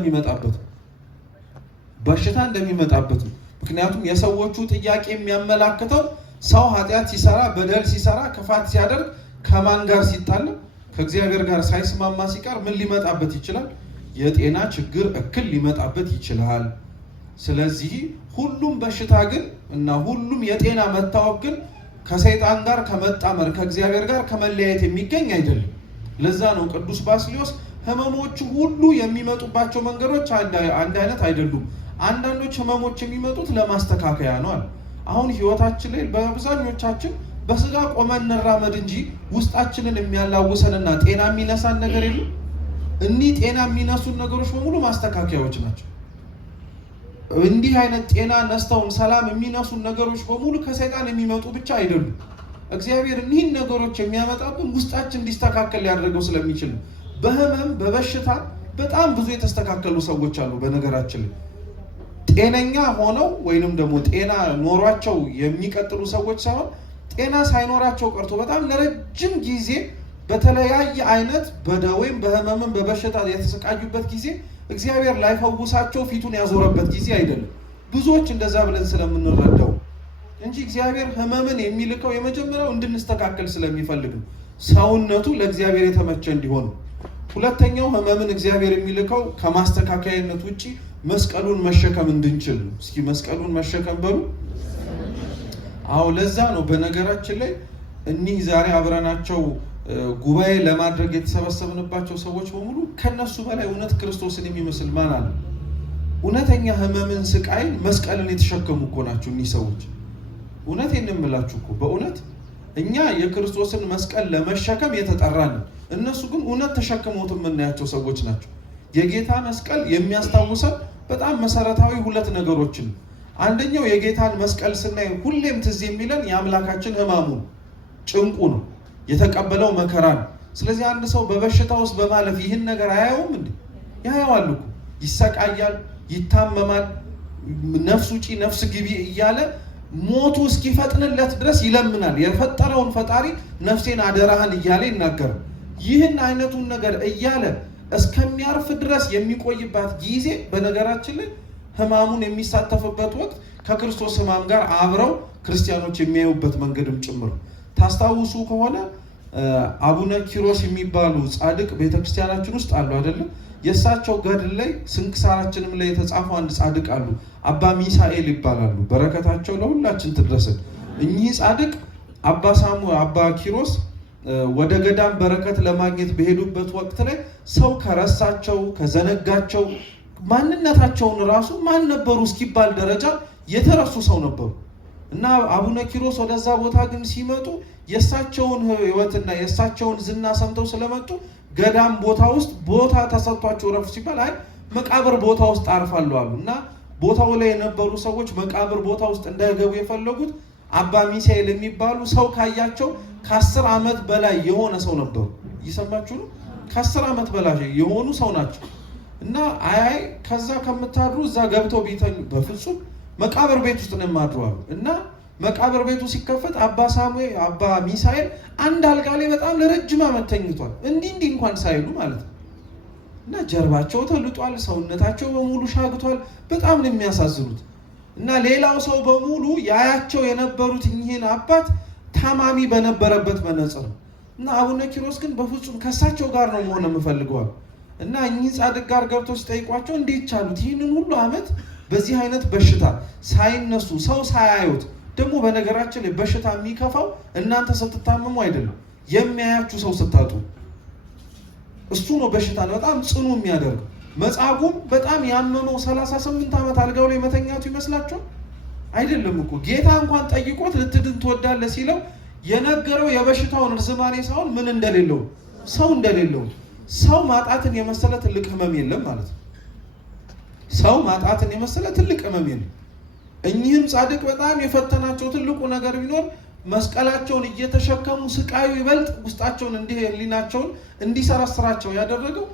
እንደሚመጣበት በሽታ እንደሚመጣበት ምክንያቱም የሰዎቹ ጥያቄ የሚያመላክተው ሰው ኃጢአት ሲሰራ በደል ሲሰራ ክፋት ሲያደርግ ከማን ጋር ሲጣላ ከእግዚአብሔር ጋር ሳይስማማ ሲቀር ምን ሊመጣበት ይችላል? የጤና ችግር እክል ሊመጣበት ይችላል። ስለዚህ ሁሉም በሽታ ግን እና ሁሉም የጤና መታወክ ግን ከሰይጣን ጋር ከመጣመር ከእግዚአብሔር ጋር ከመለያየት የሚገኝ አይደለም። ለዛ ነው ቅዱስ ባስልዮስ ህመሞቹ ሁሉ የሚመጡባቸው መንገዶች አንድ አይነት አይደሉም። አንዳንዶች ህመሞች የሚመጡት ለማስተካከያ ነው አለ። አሁን ህይወታችን ላይ በአብዛኞቻችን በስጋ ቆመን እንራመድ እንጂ ውስጣችንን የሚያላውሰንና ጤና የሚነሳን ነገር የለም። እኒህ ጤና የሚነሱን ነገሮች በሙሉ ማስተካከያዎች ናቸው። እንዲህ አይነት ጤና ነስተውን ሰላም የሚነሱን ነገሮች በሙሉ ከሰይጣን የሚመጡ ብቻ አይደሉም። እግዚአብሔር እኒህን ነገሮች የሚያመጣብን ውስጣችን እንዲስተካከል ሊያደርገው ስለሚችል ነው። በህመም በበሽታ በጣም ብዙ የተስተካከሉ ሰዎች አሉ። በነገራችን ላይ ጤነኛ ሆነው ወይንም ደግሞ ጤና ኖሯቸው የሚቀጥሉ ሰዎች ሳይሆን ጤና ሳይኖራቸው ቀርቶ በጣም ለረጅም ጊዜ በተለያየ አይነት በደዌም በህመምም በበሽታ የተሰቃዩበት ጊዜ እግዚአብሔር ላይፈውሳቸው ፊቱን ያዞረበት ጊዜ አይደለም። ብዙዎች እንደዛ ብለን ስለምንረዳው እንጂ እግዚአብሔር ህመምን የሚልከው የመጀመሪያው እንድንስተካከል ስለሚፈልግ ነው። ሰውነቱ ለእግዚአብሔር የተመቸ እንዲሆን። ሁለተኛው ህመምን እግዚአብሔር የሚልከው ከማስተካከያነት ውጪ መስቀሉን መሸከም እንድንችል ነው። እስኪ መስቀሉን መሸከም በሉ። አዎ ለዛ ነው በነገራችን ላይ እኒህ ዛሬ አብረናቸው ጉባኤ ለማድረግ የተሰበሰብንባቸው ሰዎች በሙሉ ከነሱ በላይ እውነት ክርስቶስን የሚመስል ማን አለ? እውነተኛ ህመምን ስቃይን መስቀልን የተሸከሙ እኮ ናቸው እኒህ ሰዎች። እውነቴን እምላችሁ እኮ በእውነት እኛ የክርስቶስን መስቀል ለመሸከም የተጠራን፣ እነሱ ግን እውነት ተሸክመውት የምናያቸው ሰዎች ናቸው። የጌታ መስቀል የሚያስታውሰን በጣም መሰረታዊ ሁለት ነገሮችን። አንደኛው የጌታን መስቀል ስናይ ሁሌም ትዝ የሚለን የአምላካችን ህማሙ ጭንቁ ነው፣ የተቀበለው መከራ ነው። ስለዚህ አንድ ሰው በበሽታ ውስጥ በማለፍ ይህን ነገር አያየውም እንዴ? ያየዋል እኮ። ይሰቃያል፣ ይታመማል፣ ነፍስ ውጪ ነፍስ ግቢ እያለ ሞቱ እስኪፈጥንለት ድረስ ይለምናል። የፈጠረውን ፈጣሪ ነፍሴን አደራህን እያለ ይናገራል። ይህን አይነቱን ነገር እያለ እስከሚያርፍ ድረስ የሚቆይባት ጊዜ በነገራችን ላይ ህማሙን የሚሳተፍበት ወቅት ከክርስቶስ ህማም ጋር አብረው ክርስቲያኖች የሚያዩበት መንገድም ጭምር። ታስታውሱ ከሆነ አቡነ ኪሮስ የሚባሉ ጻድቅ ቤተክርስቲያናችን ውስጥ አሉ አይደለም? የእሳቸው ገድል ላይ ስንክሳራችንም ላይ የተጻፉ አንድ ጻድቅ አሉ። አባ ሚሳኤል ይባላሉ። በረከታቸው ለሁላችን ትድረስን። እኚህ ጻድቅ አባ ኪሮስ ወደ ገዳም በረከት ለማግኘት በሄዱበት ወቅት ላይ ሰው ከረሳቸው ከዘነጋቸው ማንነታቸውን ራሱ ማን ነበሩ እስኪባል ደረጃ የተረሱ ሰው ነበሩ እና አቡነ ኪሮስ ወደዛ ቦታ ግን ሲመጡ የእሳቸውን ህይወትና የእሳቸውን ዝና ሰምተው ስለመጡ ገዳም ቦታ ውስጥ ቦታ ተሰጥቷቸው ረፍ ሲባል አይ መቃብር ቦታ ውስጥ አርፋለሁ አሉ እና ቦታው ላይ የነበሩ ሰዎች መቃብር ቦታ ውስጥ እንዳይገቡ የፈለጉት አባ ሚሳኤል የሚባሉ ሰው ካያቸው ከ10 ዓመት በላይ የሆነ ሰው ነበሩ። እየሰማችሁ ነው? ከ10 ዓመት በላይ የሆኑ ሰው ናቸው እና አይ ከዛ ከምታድሩ እዛ ገብተው ቢተኙ በፍጹም መቃብር ቤት ውስጥ ነው የማድረው እና መቃብር ቤቱ ሲከፈት አባ ሚሳኤል አንድ አልጋ ላይ በጣም ለረጅም ዓመት ተኝቷል። እንዲህ እንኳን ሳይሉ ማለት ነው እና ጀርባቸው ተልጧል፣ ሰውነታቸው በሙሉ ሻግቷል። በጣም ነው የሚያሳዝኑት እና ሌላው ሰው በሙሉ ያያቸው የነበሩት እኚህን አባት ታማሚ በነበረበት መነጽር ነው እና አቡነ ኪሮስ ግን በፍጹም ከሳቸው ጋር ነው መሆን የምፈልገዋል እና እኚህ ጻድቅ ጋር ገብቶ ሲጠይቋቸው እንዴት ቻሉት ይህንን ሁሉ ዓመት በዚህ አይነት በሽታ ሳይነሱ ሰው ሳያዩት? ደግሞ በነገራችን ላይ በሽታ የሚከፋው እናንተ ስትታመሙ አይደለም፣ የሚያያችሁ ሰው ስታጡ እሱ ነው በሽታን በጣም ጽኑ የሚያደርገው። መጻጉዕም በጣም ያመመው 38 ዓመት አልጋው ላይ መተኛቱ ይመስላችኋል? አይደለም እኮ ጌታ እንኳን ጠይቆት ልትድን ትወዳለህ ሲለው የነገረው የበሽታውን ርዝማኔ ሳይሆን ምን እንደሌለው ሰው እንደሌለው። ሰው ማጣትን የመሰለ ትልቅ ህመም የለም ማለት ነው። ሰው ማጣትን የመሰለ ትልቅ ህመም የለም። እኚህም ጻድቅ በጣም የፈተናቸው ትልቁ ነገር ቢኖር መስቀላቸውን እየተሸከሙ ስቃዩ ይበልጥ ውስጣቸውን ህሊናቸውን እንዲሰራስራቸው ያደረገው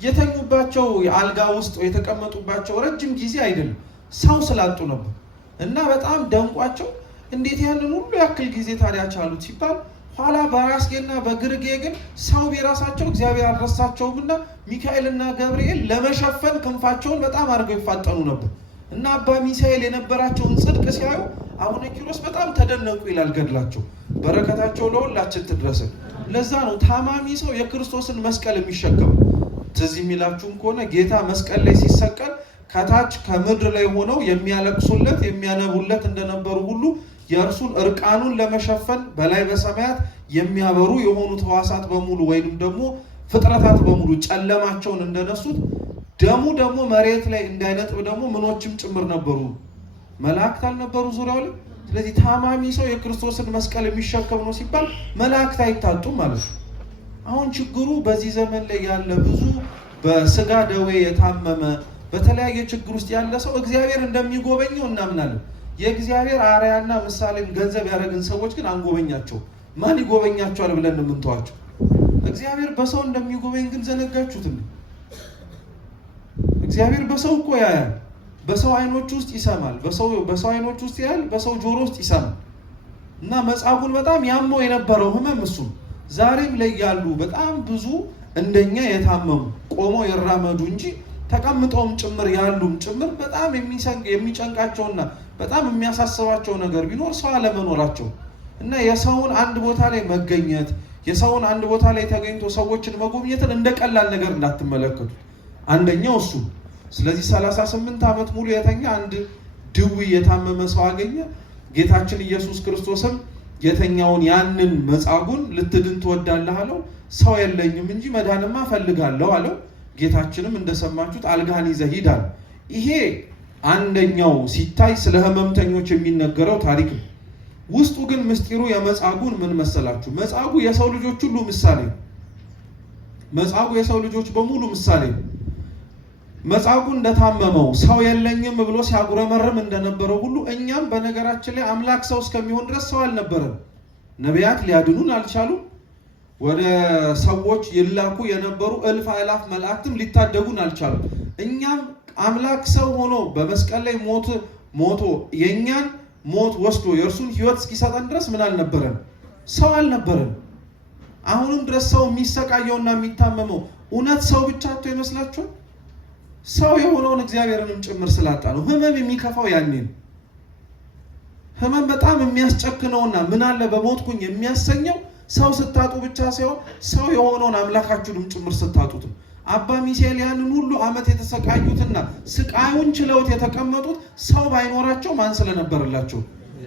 የተኙባቸው የአልጋ ውስጥ የተቀመጡባቸው ረጅም ጊዜ አይደለም፣ ሰው ስላጡ ነበር እና በጣም ደንቋቸው እንዴት ያንን ሁሉ ያክል ጊዜ ታዲያ ቻሉት ሲባል ኋላ በራስጌና በግርጌ ግን ሰው ቢረሳቸው እግዚአብሔር አልረሳቸውምና ሚካኤልና ገብርኤል ለመሸፈን ክንፋቸውን በጣም አድርገው ይፋጠኑ ነበር እና አባ ሚካኤል የነበራቸውን ጽድቅ ሲያዩ አቡነ ኪሮስ በጣም ተደነቁ ይላል ገድላቸው። በረከታቸው ለሁላችን ትድረስ። ለዛ ነው ታማሚ ሰው የክርስቶስን መስቀል የሚሸከም። ትዝ የሚላችሁም ከሆነ ጌታ መስቀል ላይ ሲሰቀል ከታች ከምድር ላይ ሆነው የሚያለቅሱለት የሚያነቡለት እንደነበሩ ሁሉ የእርሱን እርቃኑን ለመሸፈን በላይ በሰማያት የሚያበሩ የሆኑት ሕዋሳት በሙሉ ወይንም ደግሞ ፍጥረታት በሙሉ ጨለማቸውን እንደነሱት ደሙ ደግሞ መሬት ላይ እንዳይነጥብ ደግሞ ምኖችም ጭምር ነበሩ፣ መላእክት አልነበሩ ዙሪያው ላይ። ስለዚህ ታማሚ ሰው የክርስቶስን መስቀል የሚሸከም ነው ሲባል መላእክት አይታጡም ማለት ነው። አሁን ችግሩ በዚህ ዘመን ላይ ያለ ብዙ በስጋ ደዌ የታመመ በተለያየ ችግር ውስጥ ያለ ሰው እግዚአብሔር እንደሚጎበኘው እናምናለን። የእግዚአብሔር አርአያና ምሳሌን ገንዘብ ያደረግን ሰዎች ግን አንጎበኛቸው። ማን ይጎበኛቸዋል ብለን የምንተዋቸው? እግዚአብሔር በሰው እንደሚጎበኝ ግን ዘነጋችሁት? እግዚአብሔር በሰው እኮ ያያል። በሰው አይኖች ውስጥ ይሰማል። በሰው አይኖች ውስጥ ያያል። በሰው ጆሮ ውስጥ ይሰማል። እና መጻጉዕን በጣም ያመው የነበረው ህመም እሱ ዛሬም ላይ ያሉ በጣም ብዙ እንደኛ የታመሙ ቆመው ይራመዱ እንጂ ተቀምጠውም ጭምር ያሉም ጭምር በጣም የሚጨንቃቸውና በጣም የሚያሳስባቸው ነገር ቢኖር ሰው አለመኖራቸው እና የሰውን አንድ ቦታ ላይ መገኘት የሰውን አንድ ቦታ ላይ ተገኝቶ ሰዎችን መጎብኘትን እንደ ቀላል ነገር እንዳትመለከቱ። አንደኛው እሱ። ስለዚህ 38 ዓመት ሙሉ የተኛ አንድ ድውይ የታመመ ሰው አገኘ። ጌታችን ኢየሱስ ክርስቶስም የተኛውን ያንን መጻጉዕን ልትድን ትወዳለህ አለው። ሰው የለኝም እንጂ መዳንማ እፈልጋለሁ አለው። ጌታችንም እንደሰማችሁት አልጋህን ይዘህ ሂድ አለ። ይሄ አንደኛው ሲታይ ስለ ህመምተኞች የሚነገረው ታሪክ ነው። ውስጡ ግን ምስጢሩ የመጻጉዕን ምን መሰላችሁ? መጻጉዕ የሰው ልጆች ሁሉ ምሳሌ ነው። መጻጉዕ የሰው ልጆች በሙሉ ምሳሌ ነው። መጻጉዕ እንደታመመው ሰው የለኝም ብሎ ሲያጉረመርም እንደነበረው ሁሉ እኛም በነገራችን ላይ አምላክ ሰው እስከሚሆን ድረስ ሰው አልነበረም። ነቢያት ሊያድኑን አልቻሉም። ወደ ሰዎች ይላኩ የነበሩ እልፍ አእላፍ መላእክትም ሊታደጉን አልቻሉም። እኛም አምላክ ሰው ሆኖ በመስቀል ላይ ሞቶ የእኛን ሞት ወስዶ የእርሱን ህይወት እስኪሰጠን ድረስ ምን አልነበረም? ሰው አልነበረም። አሁንም ድረስ ሰው የሚሰቃየውና የሚታመመው እውነት ሰው ብቻ አጥቶ ይመስላችኋል? ሰው የሆነውን እግዚአብሔርንም ጭምር ስላጣ ነው። ህመም የሚከፋው ያኔ ነው። ህመም በጣም የሚያስጨክነውና ምን አለ በሞትኩኝ የሚያሰኘው ሰው ስታጡ ብቻ ሳይሆን ሰው የሆነውን አምላካችሁንም ጭምር ስታጡት ነው። አባ ሚካኤል ያንን ሁሉ ዓመት የተሰቃዩትና ስቃዩን ችለውት የተቀመጡት ሰው ባይኖራቸው ማን ስለነበረላቸው?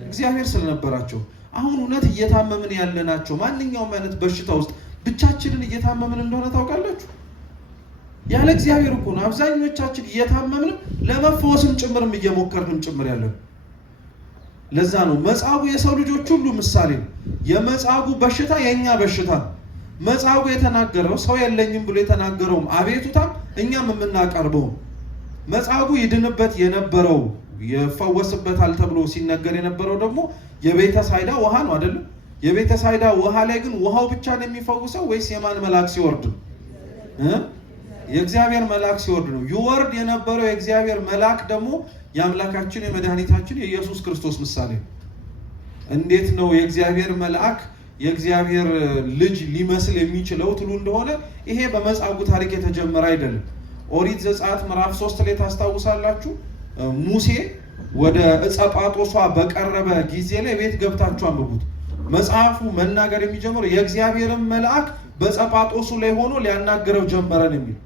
እግዚአብሔር ስለነበራቸው። አሁን እውነት እየታመምን ያለናቸው ማንኛውም አይነት በሽታ ውስጥ ብቻችንን እየታመምን እንደሆነ ታውቃላችሁ? ያለ እግዚአብሔር እኮ ነው አብዛኞቻችን እየታመምንም ለመፈወስም ጭምርም እየሞከርንም ጭምር ያለን። ለዛ ነው መጻጉዕ የሰው ልጆች ሁሉ ምሳሌ ነው። የመጻጉዕ በሽታ የኛ በሽታ ነው። መጻጉዕ የተናገረው ሰው የለኝም ብሎ የተናገረውም አቤቱታ እኛም የምናቀርበው። መጻጉዕ ይድንበት የነበረው ይፈወስበታል ተብሎ ሲነገር የነበረው ደግሞ የቤተ ሳይዳ ውሃ ነው አይደለም? የቤተ ሳይዳ ውሃ ላይ ግን ውሃው ብቻ ነው የሚፈውሰው ወይስ የማን መልአክ ሲወርድ? የእግዚአብሔር መልአክ ሲወርድ ነው። ይወርድ የነበረው የእግዚአብሔር መልአክ ደግሞ የአምላካችን የመድኃኒታችን የኢየሱስ ክርስቶስ ምሳሌ ነው። እንዴት ነው የእግዚአብሔር መልአክ የእግዚአብሔር ልጅ ሊመስል የሚችለው ትሉ እንደሆነ ይሄ በመጻጉዕ ታሪክ የተጀመረ አይደለም። ኦሪት ዘጸአት ምዕራፍ 3 ላይ ታስታውሳላችሁ። ሙሴ ወደ ዕፀ ጳጦሷ በቀረበ ጊዜ ላይ ቤት ገብታችሁ አንብቡት። መጽሐፉ መናገር የሚጀምረው የእግዚአብሔርን መልአክ በዕፀ ጳጦሱ ላይ ሆኖ ሊያናግረው ጀመረን የሚል።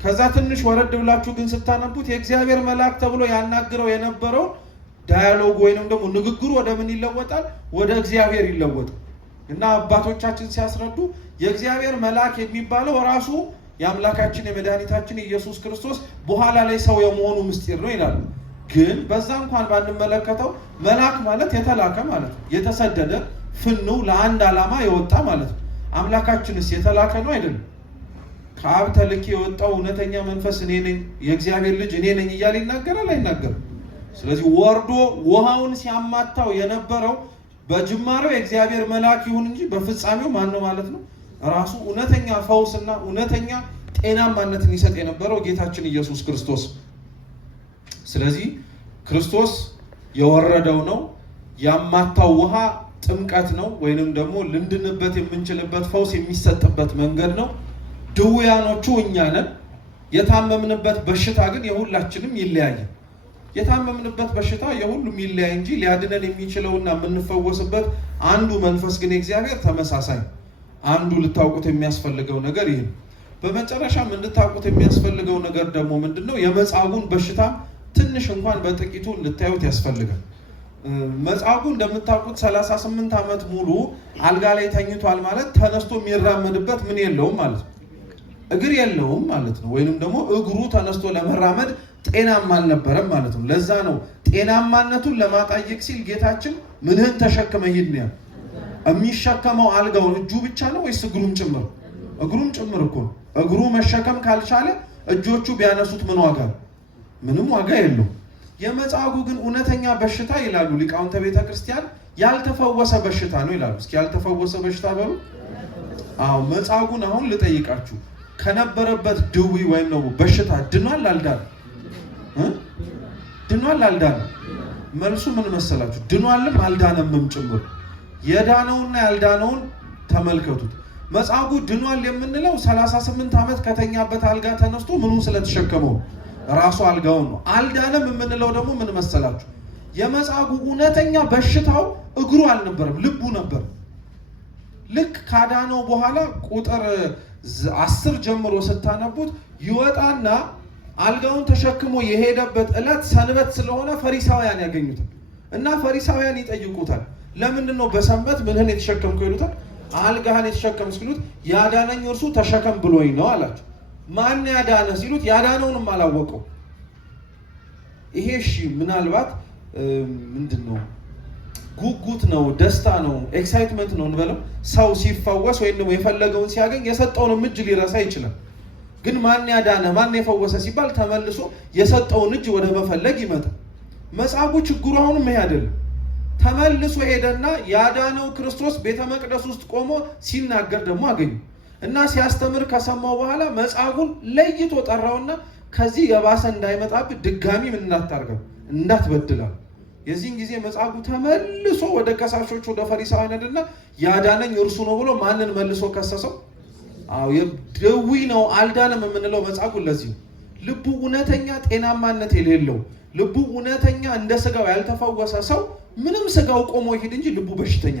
ከዛ ትንሽ ወረድ ብላችሁ ግን ስታነቡት የእግዚአብሔር መልአክ ተብሎ ያናግረው የነበረው ዳያሎግ ወይንም ደግሞ ንግግሩ ወደ ምን ይለወጣል? ወደ እግዚአብሔር ይለወጣል። እና አባቶቻችን ሲያስረዱ የእግዚአብሔር መልአክ የሚባለው ራሱ የአምላካችን የመድኃኒታችን ኢየሱስ ክርስቶስ በኋላ ላይ ሰው የመሆኑ ምስጢር ነው ይላሉ። ግን በዛ እንኳን ባንመለከተው መልአክ ማለት የተላከ ማለት ነው። የተሰደደ ፍንው ለአንድ ዓላማ የወጣ ማለት ነው። አምላካችንስ የተላከ ነው አይደለም? ከአብ ተልኬ የወጣው እውነተኛ መንፈስ እኔ ነኝ፣ የእግዚአብሔር ልጅ እኔ ነኝ እያለ ይናገራል አይናገርም? ስለዚህ ወርዶ ውሃውን ሲያማታው የነበረው በጅማሬው የእግዚአብሔር መልአክ ይሁን እንጂ በፍጻሜው ማን ነው ማለት ነው? ራሱ እውነተኛ ፈውስና እውነተኛ ጤናማነትን ይሰጥ የነበረው ጌታችን ኢየሱስ ክርስቶስ። ስለዚህ ክርስቶስ የወረደው ነው። ያማታው ውሃ ጥምቀት ነው ወይንም ደግሞ ልንድንበት የምንችልበት ፈውስ የሚሰጥበት መንገድ ነው። ድውያኖቹ እኛ ነን። የታመምንበት በሽታ ግን የሁላችንም ይለያያል። የታመምንበት በሽታ የሁሉም ይለያይ እንጂ ሊያድነን የሚችለውና የምንፈወስበት አንዱ መንፈስ ግን እግዚአብሔር ተመሳሳይ። አንዱ ልታውቁት የሚያስፈልገው ነገር ይህ ነው። በመጨረሻም እንድታውቁት የሚያስፈልገው ነገር ደግሞ ምንድነው? የመጻጉዕን በሽታ ትንሽ እንኳን በጥቂቱ እንድታዩት ያስፈልጋል። መጻጉዕ እንደምታውቁት 38 ዓመት ሙሉ አልጋ ላይ ተኝቷል ማለት ተነስቶ የሚራመድበት ምን የለውም ማለት ነው፣ እግር የለውም ማለት ነው። ወይንም ደግሞ እግሩ ተነስቶ ለመራመድ ጤናማ አልነበረም ማለት ነው። ለዛ ነው ጤናማነቱን ለማጣየቅ ሲል ጌታችን ምንህን ተሸክመ ሂድ ነው ያለው። የሚሸከመው አልጋውን እጁ ብቻ ነው ወይስ እግሩም ጭምር? እግሩም ጭምር እኮ ነው። እግሩ መሸከም ካልቻለ እጆቹ ቢያነሱት ምን ዋጋ? ምንም ዋጋ የለው። የመጻጉዕ ግን እውነተኛ በሽታ ይላሉ ሊቃውንተ ቤተ ክርስቲያን ያልተፈወሰ በሽታ ነው ይላሉ። እስኪ ያልተፈወሰ በሽታ በሉ። አዎ መጻጉዕን አሁን ልጠይቃችሁ፣ ከነበረበት ድዊ ወይም ነው በሽታ ድኗል አልዳንም? ድኗል አልዳንም? መልሱ ምን መሰላችሁ? ድኗልም አልዳነምም ጭምር። የዳነውና ያልዳነውን ተመልከቱት። መጻጉዕ ድኗል የምንለው 38 ዓመት ከተኛበት አልጋ ተነስቶ ምኑን ስለተሸከመው ራሱ አልጋውን ነው። አልዳነም የምንለው ደግሞ ምን መሰላችሁ? የመጻጉዕ እውነተኛ በሽታው እግሩ አልነበረም፣ ልቡ ነበር። ልክ ካዳነው በኋላ ቁጥር 10 ጀምሮ ስታነቡት ይወጣና አልጋውን ተሸክሞ የሄደበት ዕለት ሰንበት ስለሆነ ፈሪሳውያን ያገኙታል እና ፈሪሳውያን ይጠይቁታል። ለምንድን ነው በሰንበት ምንህን የተሸከምከው ይሉታል። አልጋህን የተሸከም ሲሉት ያዳነኝ እርሱ ተሸከም ብሎኝ ነው አላቸው። ማን ያዳነ ሲሉት ያዳነውንም አላወቀው። ይሄ እሺ ምናልባት ምንድነው ጉጉት ነው፣ ደስታ ነው፣ ኤክሳይትመንት ነው እንበለው። ሰው ሲፈወስ ወይም ደግሞ የፈለገውን ሲያገኝ የሰጠውንም እጅ ሊረሳ ይችላል። ግን ማን ያዳነ ማን የፈወሰ ሲባል ተመልሶ የሰጠውን እጅ ወደ መፈለግ ይመጣል። መጻጉዕ ችግሩ አሁንም ይሄ አይደለም። ተመልሶ ሄደና ያዳነው ክርስቶስ ቤተ መቅደስ ውስጥ ቆሞ ሲናገር ደግሞ አገኙ እና ሲያስተምር ከሰማው በኋላ መጻጉዕን ለይቶ ጠራውና ከዚህ የባሰ እንዳይመጣብህ ድጋሚ ምን እንዳታርገው እንዳትበድላል። የዚህን ጊዜ መጻጉዕ ተመልሶ ወደ ከሳሾች ወደ ፈሪሳውያን ሄደና ያዳነኝ እርሱ ነው ብሎ ማንን መልሶ ከሰሰው? አዎ የደዊ ነው አልዳነም የምንለው መጻጉዕ ለዚህ ነው። ልቡ እውነተኛ ጤናማነት የሌለው ልቡ እውነተኛ እንደ ስጋው ያልተፈወሰ ሰው ምንም ስጋው ቆሞ ይሄድ እንጂ ልቡ በሽተኛ።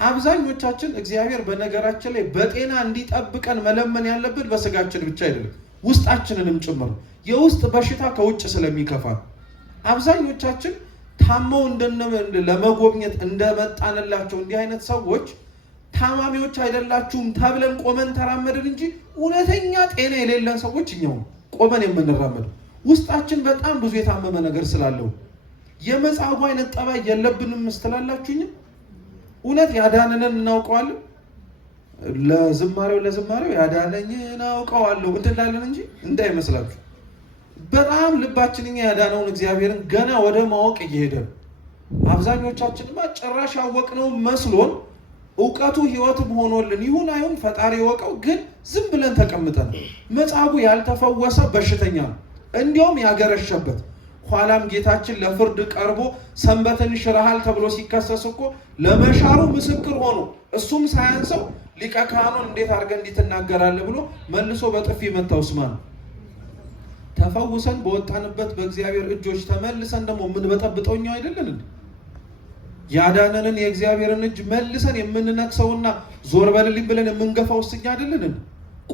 አብዛኞቻችን እግዚአብሔር በነገራችን ላይ በጤና እንዲጠብቀን መለመን ያለብን በስጋችን ብቻ አይደለም ውስጣችንንም ጭምር። የውስጥ በሽታ ከውጭ ስለሚከፋ አብዛኞቻችን ታመው ለመጎብኘት እንደመጣንላቸው እንዲህ አይነት ሰዎች ታማሚዎች አይደላችሁም ተብለን ቆመን ተራመድን እንጂ እውነተኛ ጤና የሌለን ሰዎች እኛው ቆመን የምንራመድ ውስጣችን በጣም ብዙ የታመመ ነገር ስላለው። የመጻጉዕ አይነት ጠባይ የለብንም ስትላላችሁኝ እውነት ያዳነንን እናውቀዋለን። ለዝማሬው ያዳነኝን አውቀዋለሁ እንላለን እንጂ እንዳይመስላችሁ በጣም ልባችን እኛ ያዳነውን እግዚአብሔርን ገና ወደ ማወቅ እየሄደ ነው። አብዛኞቻችንማ ጭራሽ አወቅነው መስሎን እውቀቱ ህይወትም ሆኖልን ይሁን አይሁን ፈጣሪ ወቀው ግን ዝም ብለን ተቀምጠን። መጻጉዕ ያልተፈወሰ በሽተኛ ነው፣ እንዲያውም ያገረሸበት። ኋላም ጌታችን ለፍርድ ቀርቦ ሰንበትን ሽረሃል ተብሎ ሲከሰስ እኮ ለመሻሩ ምስክር ሆኖ እሱም ሳያንሰው ሊቀ ካህኑን እንዴት አድርገህ እንዲህ ትናገራለህ ብሎ መልሶ በጥፊ መታው። ዑስማን ተፈውሰን በወጣንበት በእግዚአብሔር እጆች ተመልሰን ደግሞ የምንበጠብጠው እኛው አይደለን እንዴ? ያዳነንን የእግዚአብሔርን እጅ መልሰን የምንነክሰውና ዞር በልልኝ ብለን የምንገፋው እኛ አይደለን?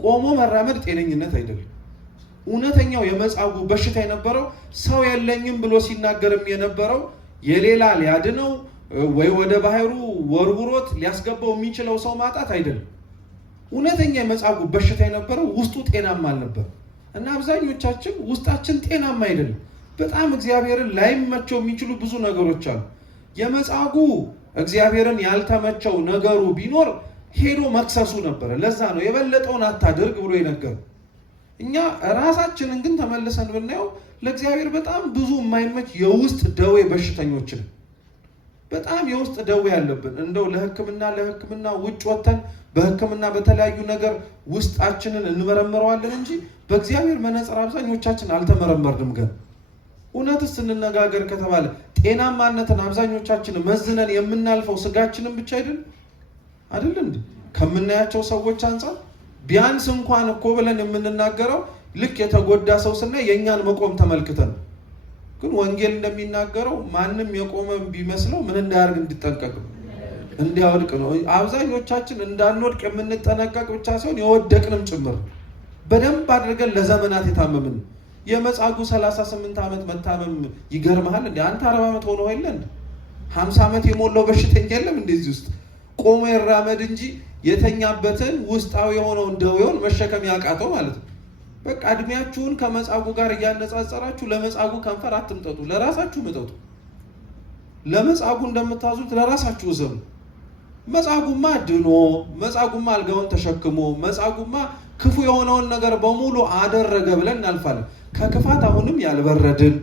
ቆሞ መራመድ ጤነኝነት አይደለም። እውነተኛው የመጻጉዕ በሽታ የነበረው ሰው የለኝም ብሎ ሲናገርም የነበረው የሌላ ሊያድነው ወይ ወደ ባህሩ ወርውሮት ሊያስገባው የሚችለው ሰው ማጣት አይደለም። እውነተኛ የመጻጉዕ በሽታ የነበረው ውስጡ ጤናማ አልነበር እና አብዛኞቻችን ውስጣችን ጤናማ አይደለም። በጣም እግዚአብሔርን ላይመቸው የሚችሉ ብዙ ነገሮች አሉ። የመጻጉዕ እግዚአብሔርን ያልተመቸው ነገሩ ቢኖር ሄዶ መክሰሱ ነበረ። ለዛ ነው የበለጠውን አታድርግ ብሎ የነገረው። እኛ ራሳችንን ግን ተመልሰን ብናየው ለእግዚአብሔር በጣም ብዙ የማይመች የውስጥ ደዌ በሽተኞችን በጣም የውስጥ ደዌ ያለብን እንደው ለሕክምና ውጭ ወተን በሕክምና በተለያዩ ነገር ውስጣችንን እንመረምረዋለን እንጂ በእግዚአብሔር መነጽር አብዛኞቻችን አልተመረመርንም። ግን እውነትስ እንነጋገር ከተባለ ጤናማነትን አብዛኞቻችን መዝነን የምናልፈው ስጋችንን ብቻ አይደል እንዴ? ከምናያቸው ሰዎች አንፃር ቢያንስ እንኳን እኮ ብለን የምንናገረው ልክ የተጎዳ ሰው ስናይ የኛን መቆም ተመልክተን፣ ግን ወንጌል እንደሚናገረው ማንም የቆመ ቢመስለው ምን እንዳያርግ እንዲጠነቀቅ እንዲያወድቅ ነው። አብዛኞቻችን እንዳንወድቅ የምንጠነቀቅ ብቻ ሳይሆን የወደቅንም ጭምር በደንብ አድርገን ለዘመናት የታመምን። የመጻጉዕ 38 ዓመት መታመም ይገርምሃል እንዴ? አንተ 40 ዓመት ሆኖ አይደል? 50 ዓመት የሞላው በሽተኛ የለም እንደዚህ ውስጥ ቆሞ ይራመድ እንጂ የተኛበትን ውስጣዊ የሆነውን ደዌውን መሸከም ያቃተው ማለት ነው። በቃ እድሜያችሁን ከመጻጉዕ ጋር እያነጻጸራችሁ ለመጻጉዕ ከንፈር አትምጠጡ፣ ለራሳችሁ ምጠጡ። ለመጻጉዕ እንደምታዙት ለራሳችሁ ዘኑ። መጻጉዕማ ድኖ፣ መጻጉዕማ አልጋውን ተሸክሞ፣ መጻጉዕማ ክፉ የሆነውን ነገር በሙሉ አደረገ ብለን እናልፋለን። ከክፋት አሁንም ያልበረድን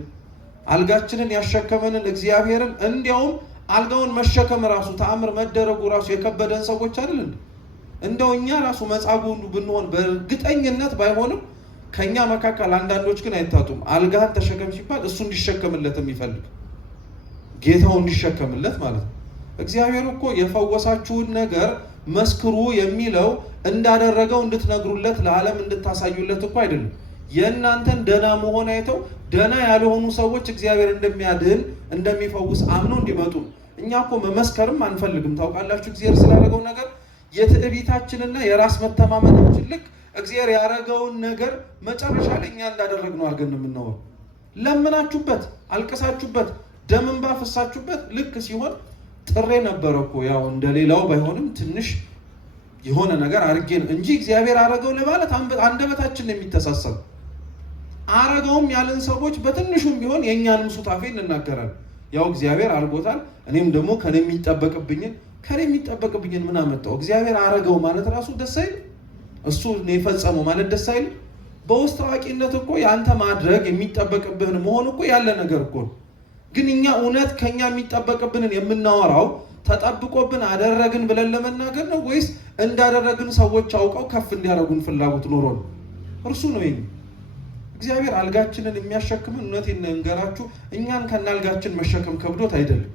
አልጋችንን ያሸከመንን እግዚአብሔርን እንዲያውም አልጋውን መሸከም ራሱ ተአምር መደረጉ ራሱ የከበደን ሰዎች አይደል? እንደው እኛ ራሱ መጻጉዕ ብንሆን በእርግጠኝነት ባይሆንም ከኛ መካከል አንዳንዶች ግን አይታጡም። አልጋህን ተሸከም ሲባል እሱ እንዲሸከምለት የሚፈልግ ጌታው እንዲሸከምለት ማለት ነው። እግዚአብሔር እኮ የፈወሳችሁን ነገር መስክሩ የሚለው እንዳደረገው እንድትነግሩለት ለዓለም እንድታሳዩለት እኮ አይደለም። የእናንተን ደና መሆን አይተው ደና ያልሆኑ ሰዎች እግዚአብሔር እንደሚያድን እንደሚፈውስ አምነው እንዲመጡ። እኛ እኮ መመስከርም አንፈልግም። ታውቃላችሁ እግዚአብሔር ስላደረገው ነገር የትዕቢታችንና የራስ መተማመናችን ልክ እግዚአብሔር ያደረገውን ነገር መጨረሻ ላይ እኛ እንዳደረግነው አድርገን የምናወራው። ለምናችሁበት፣ አልቅሳችሁበት፣ ደም እንባ ፈሳችሁበት ልክ ሲሆን ጥሬ ነበረ እኮ ያው እንደሌላው ባይሆንም ትንሽ የሆነ ነገር አድርጌ ነው እንጂ እግዚአብሔር አረገው ለማለት አንደበታችን የሚተሳሰብ አረገውም ያለን ሰዎች በትንሹም ቢሆን የኛንም ሱታፌ እንናገራለን። ያው እግዚአብሔር አርጎታል፣ እኔም ደግሞ ከኔ የሚጠበቅብኝን ምን አመጣው? እግዚአብሔር አረገው ማለት ራሱ ደስ አይል? እሱ ነው የፈጸመው ማለት ደስ አይል? በውስጥ አዋቂነት እኮ ያንተ ማድረግ የሚጠበቅብህን መሆን እኮ ያለ ነገር እኮ። ግን እኛ እውነት ከኛ የሚጠበቅብንን የምናወራው ተጠብቆብን አደረግን ብለን ለመናገር ነው ወይስ እንዳደረግን ሰዎች አውቀው ከፍ እንዲያደርጉን ፍላጎት ኖሮ ነው? እርሱ ነው ይሄ። እግዚአብሔር አልጋችንን የሚያሸክምን እውነቴን እንገራችሁ እኛን ከናልጋችን መሸከም ከብዶት አይደለም።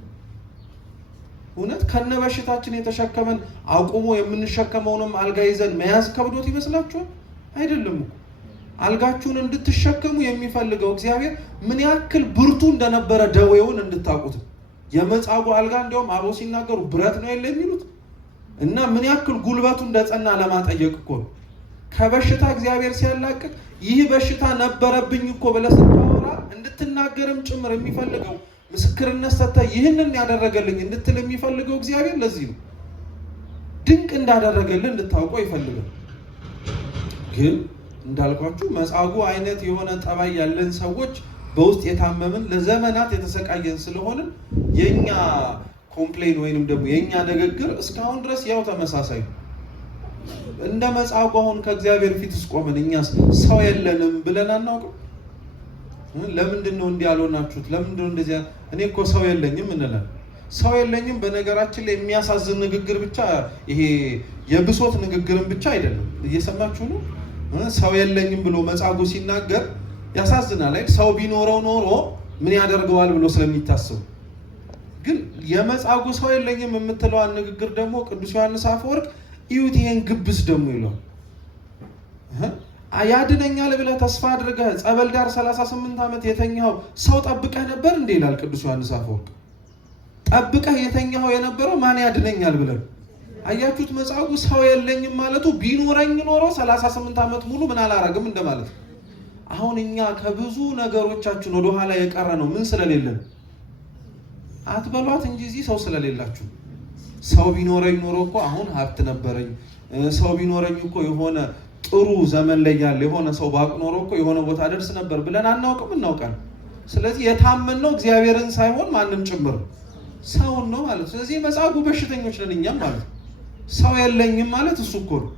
እውነት ከነበሽታችን የተሸከመን አቁሞ የምንሸከመውንም አልጋ ይዘን መያዝ ከብዶት ይመስላችኋል? አይደለም። አልጋችሁን እንድትሸከሙ የሚፈልገው እግዚአብሔር ምን ያክል ብርቱ እንደነበረ ደዌውን እንድታውቁት። የመጻጉዕ አልጋ እንዲያውም አበው ሲናገሩ ብረት ነው የለ የሚሉት እና ምን ያክል ጉልበቱ እንደጸና ለማጠየቅ እኮ ነው። ከበሽታ እግዚአብሔር ሲያላቅቅ ይህ በሽታ ነበረብኝ እኮ ብለህ ስታወራ እንድትናገርም ጭምር የሚፈልገው ምስክርነት ሰጥተህ ይህንን ያደረገልኝ እንድትል የሚፈልገው እግዚአብሔር ለዚህ ነው። ድንቅ እንዳደረገልህ እንድታውቀው ይፈልጋል። ግን እንዳልኳችሁ መጻጉዕ አይነት የሆነ ጠባይ ያለን ሰዎች በውስጥ የታመምን ለዘመናት የተሰቃየን ስለሆነ የኛ ኮምፕሌን ወይንም ደግሞ የኛ ንግግር እስካሁን ድረስ ያው ተመሳሳይ ነው። እንደ መጻጉዕ አሁን ከእግዚአብሔር ፊት እስቆምን እኛስ ሰው የለንም ብለን አናውቅም? ለምንድን ነው እንዲህ ያልሆናችሁት? ለምንድን ነው እንደዚህ? እኔ እኮ ሰው የለኝም እንላለን። ሰው የለኝም በነገራችን ላይ የሚያሳዝን ንግግር ብቻ ይሄ የብሶት ንግግርን ብቻ አይደለም። እየሰማችሁ ነው? ሰው የለኝም ብሎ መጻጉዕ ሲናገር ያሳዝናል አይደል? ሰው ቢኖረው ኖሮ ምን ያደርገዋል ብሎ ስለሚታሰብ። ግን የመጻጉዕ ሰው የለኝም የምትለዋን ንግግር ደግሞ ቅዱስ ዮሐንስ አፈወርቅ እዩት፣ ይሄን ግብስ ደግሞ ይለው ያድነኛል ብለህ ተስፋ አድርገህ ጸበል ዳር 38 ዓመት የተኛው ሰው ጠብቀህ ነበር እንዴ ይላል ቅዱስ ዮሐንስ አፈወርቅ። ጠብቀህ የተኛው የነበረው ማን ያድነኛል ብለህ አያችሁት? መጻጉዕ ሰው የለኝም ማለቱ ቢኖረኝ ኖሮ 38 ዓመት ሙሉ ምን አላረግም እንደማለት ነው። አሁን እኛ ከብዙ ነገሮቻችን ወደ ኋላ የቀረ ነው ምን ስለሌለን አትበሏት እንጂ እዚህ ሰው ስለሌላችሁ። ሰው ቢኖረኝ ኖሮ እኮ አሁን ሀብት ነበረኝ፣ ሰው ቢኖረኝ እኮ የሆነ ጥሩ ዘመን ላይ ያለ የሆነ ሰው ባቅ ኖሮ እኮ የሆነ ቦታ ደርስ ነበር ብለን አናውቅም? እናውቃለን። ስለዚህ የታመንነው እግዚአብሔርን ሳይሆን ማንም ጭምር ሰውን ነው ማለት። ስለዚህ መጻጉዕ በሽተኞች ነን እኛም ማለት። ሰው የለኝም ማለት እሱ እኮ ነው።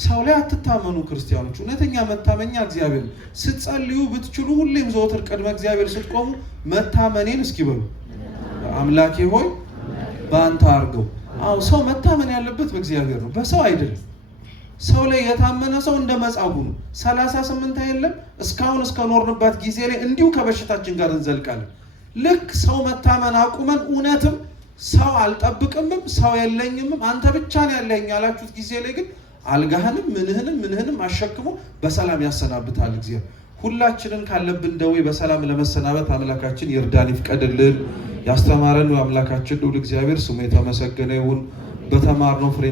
ሰው ላይ አትታመኑ ክርስቲያኖች። እውነተኛ መታመኛ እግዚአብሔር። ስትጸልዩ ብትችሉ ሁሌም ዘወትር ቅድመ እግዚአብሔር ስትቆሙ መታመኔን እስኪ በሉ አምላኬ ሆይ በአንተ አድርገው። አዎ ሰው መታመን ያለበት በእግዚአብሔር ነው፣ በሰው አይደለም። ሰው ላይ የታመነ ሰው እንደ መጻጉ ነው። 38 አይደለም እስካሁን እስከኖርንበት ጊዜ ላይ እንዲሁ ከበሽታችን ጋር እንዘልቃለን። ልክ ሰው መታመን አቁመን እውነትም ሰው አልጠብቅምም ሰው የለኝምም አንተ ብቻ ነው ያለኝ ያላችሁት ጊዜ ላይ ግን አልጋህንም ምንህንም አሸክሞ በሰላም ያሰናብታል እግዚአብሔር። ሁላችንን ካለብን ደዌ በሰላም ለመሰናበት አምላካችን ይርዳን ይፍቀድልን። ያስተማረን አምላካችን ልዑል እግዚአብሔር ስሙ የተመሰገነ ይሁን። በተማርነው ፍሬ